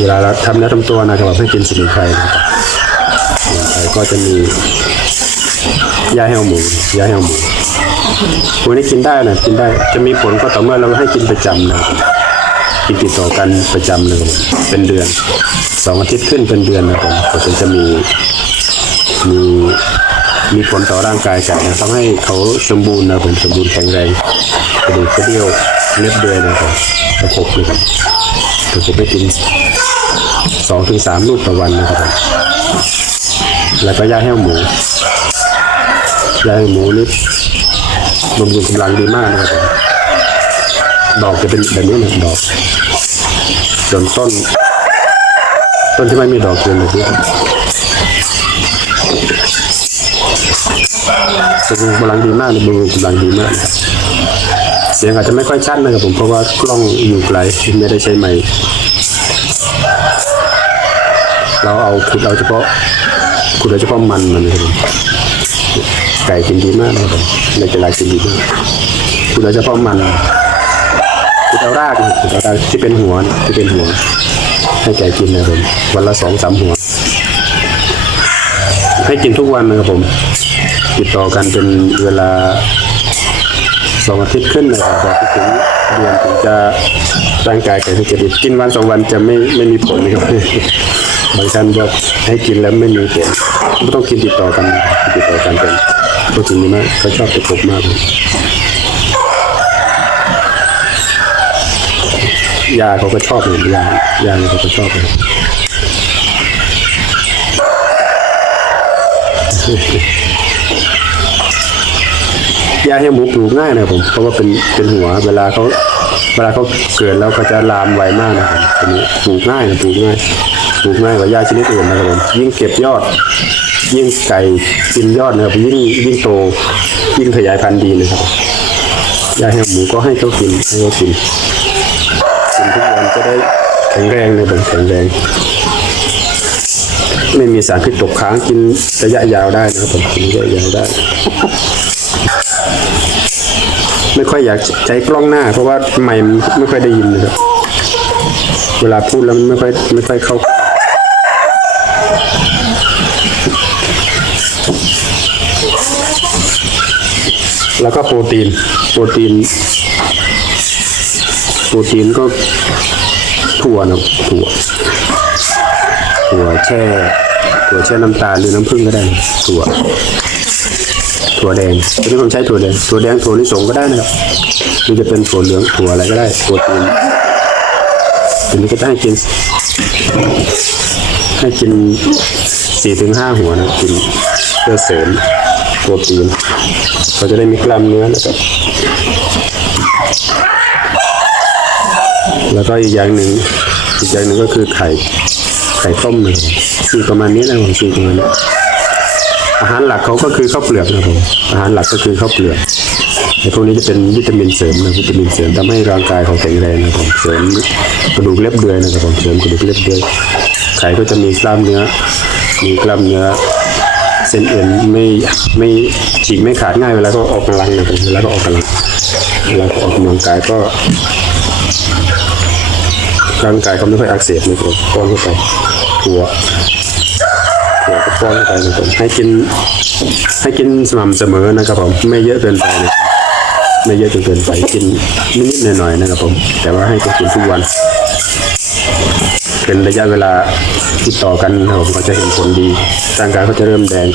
เวลาเราทำเนื้อทำตัวนะครับให้กินสมุนไพรนะครับสมุนไพรก็จะมียาแห้วหมูยาแห้วหมูพวกนี้กินได้นะกินได้จะมีผลก็ต่อเมื่อเราให้กินประจำนะครับกินติดต่อกันประจำเลยเป็นเดือนสองอาทิตย์ขึ้นเป็นเดือนนะครับผมก็จะมีมีมีผลต่อร่างกายกันนะทำให้เขาสมบูรณ์นะครับผมสมบูรณ์แข็งแรงกระดูกกระเดี่ยวเล็บเดือยนะครับระบบนะครับ ก็จะไปกินสองถึงสามลูกต่อวันนะครับผมแล้วก็ยาแห้วหมูยาแห้วหมูนี่บำรุงกำลังดีมากนะครับผมดอกจะเป็นแบบนี้นะดอกจนต้น ต้นที่ไม่มีดอกเลยนะครับบำรุงกำลังดีมากเลยบำรุงกำลังดีมากนะครับ สียงอาจจะไม่ค่อยชัดนะครับผมเพราะว่ากล้องอยู่ไกลไม่ได้ใช้ไมค์เราเอาขุดเอาเฉพาะขุดเอาเฉพาะมันมันนะครับผมไก่กินดีมากนะครับผมในกระไรกินดีมากขุดเอาเฉพาะมันขุดเอารากขุดเอารากที่เป็นหัวที่เป็นหัว ให้ไก่กินนะครับผมวันละสองสามหัว ให้กินทุกวันนะครับผม ติดต่อกันเป็นเวลา สองอาทิตย์ขึ้นนะครับพอไปถึงเดือนถึงจะร่างกายไก่ถึงจะดีกินวันสองวันจะไม่ไม่มีผลนะครับบางท่านบอกให้กินแล้วไม่มีผลไม่ต้องกินติดต่อกันติดต่อกันเป็นพูดถึงนี้มากเขาชอบตะกบมากเลยยาเขาก็ชอบเลยยายาเขาก็ชอบเลย ยาให้หมูปลูกง่ายนะครับผมเพราะว่าเป็นเป็นหัวเวลาเขาเวลาเขาเกิดแล้วเขาจะลามไวมากนะครับตัวนี้ปลูกง่ายนะปลูกง่ายปลูกง่ายกว่ายาชนิดอื่นนะครับผมยิ่งเก็บยอด ยิ่งไก่กินยอดนะครับยิ่งยิ่งโตยิ่งขยายพันธุ์ดีนะครับยาให้หมูก็ให้เขากินให้เขากินกินทุกวันจะได้แข็งแรงนะครับแข็งแรงไม่มีสารพิษตกค้างกินระยะยาวได้นะครับผมกินระยะยาวได้ ไม่ค่อยอยากใช้กล้องหน้า เพราะว่าไม่ไม่ค่อยได้ยินนะครับ เวลาพูดแล้วมันไม่ค่อยไม่ค่อยเข้าแล้วก็โปรตีน โปรตีน โปรตีนก็ถั่วนะถั่ว ถั่วแช่ ถั่วแช่น้ำตาลหรือน้ำผึ้งก็ได้นะถั่ว ถั่วแดงตัวนี้ผมใช้ถั่วแดงถั่วแดงถั่วลิสงก็ได้นะครับหรือจะเป็นถั่วเหลืองถั่วอะไรก็ได้โปรตีนตัวนี้ก็จะให้กิน ให้กินสี่ถึงห้าหัวนะกินเพื่อเสริมโปรตีนเขาจะได้มีกล้ามเนื้อนะครับแล้วก็อีกอย่างหนึ่งอีกอย่างหนึ่งก็คือไข่ไข่ต้มนะครับสีประมาณนี้นะผมสีประมาณนี้ อาหารหลักเขาก็คือข้าวเปลือกนะครับผมอาหารหลักก็คือข้าวเปลือกในพวกนี้จะเป็นวิตามินเสริมนะวิตามินเสริมทำให้ร่างกายเขาแข็งแรงนะครับผมเสริมกระดูกเล็บเดือยนะครับผมเสริมกระดูกเล็บเดือยไข่ก็จะมีกล้ามเนื้อ มีกล้ามเนื้อเส้นเอ็นไม่ไม่ฉีกไม่ขาดง่ายเวลาก็ออกกำลังนะครับเวลาก็ออกกำลังเวลาก็ออกกำลังกายก็ร่างกายเขาไม่ค่อยอักเสบนะครับป้อนเข้าไปถั่ว ถั่วก็ป้อนไปนะครับให้กิน ให้กินสม่ำเสมอนะครับผมไม่เยอะเกินไปนะไม่เยอะจนเกินไปกินนิดๆหน่อยๆนะครับผม แต่ว่าให้กินทุกวัน เป็นระยะเวลาติดต่อกันนะครับผมก็จะเห็นผลดีร่างกายเขาจะเริ่มแดง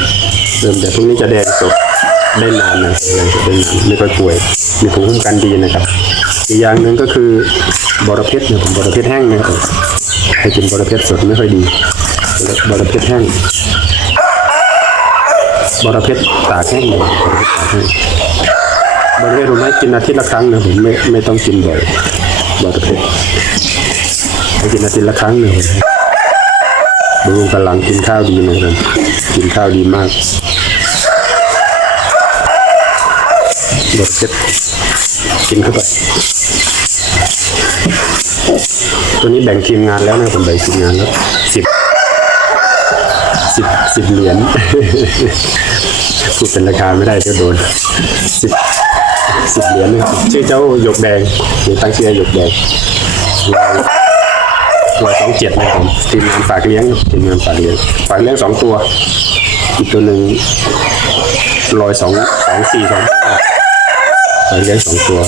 เริ่มแดงพวกนี้จะแดงสดได้นานนะแดงสดได้นานไม่ค่อยป่วย มีภูมิคุ้มกันดีนะครับ อีกอย่างหนึ่งก็คือบอระเพ็ดเนี่ยผมบอระเพ็ดแห้งนะครับให้กินบอระเพ็ดสดไม่ค่อยดี บอระเพ็ดแห้งบอระเพ็ดตากแห้งบรเพ็ดตากแห้งบระเพ็ดผมให้กินอาทิตย์ละครั้งนะผมไม่ไม่ต้องกินบ่อยบอระเพ็ดกินอาทิตย์ละครั้งหนึ่งบำรุงกำลังกินข้าวดีนะครับกินข้าวดีมากบรสเจ็ดกินเข้าไปตัวนี้แบ่งทีมงานแล้วนะผมแบ่งทีมงานแล้วสิบ สิบสิบเหรียญพูดเป็นราคาไม่ได้ก็โดนสิบสิบเหรียญนะครับชื่อเจ้าหยกแดงหรือตั้งชื่อหยกแดงเราร้อยสองเจ็ดนะครับผมทีมงานฝากเลี้ยงทีมงานฝากเลี้ยงฝากเลี้ยงสองตัว อีกตัวหนึ่งร้อยสองสองสี่สองฝากเลี้ยงสองตัว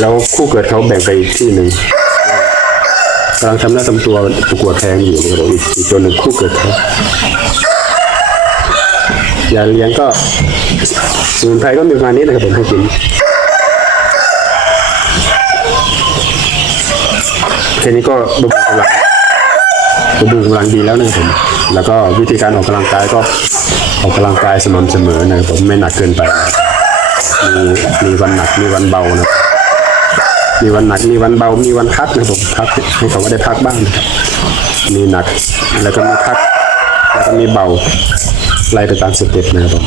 แล้วคู่เกิดเขาแบ่งไปอีกที่หนึ่งำลังทำหน้าทำตัวประกวดแทงอยู่นะครับผมอีกตัวหนึ่งคู่เกิดเขายาเลี้ยงก็สมุนไพรก็มีประมาณนี้นะครับผมให้กินแค่นี้ก็บำรุงกำลังบำรุงกำลังดีแล้วนะครับผมแล้วก็วิธีการออกกำลังกายก็ออกกำลังกายสม่ำเสมอนะครับผมไม่หนักเกินไปมีมีวันหนักมีวันเบานะครับ มีวันหนักมีวันเบามีวันพักนะครับผมพักให้เขาก็ได้พักบ้างนะครับมีหนักแล้วก็มีพักแล้วก็มีเบาไล่ไปตามสเต็ปนะครับผม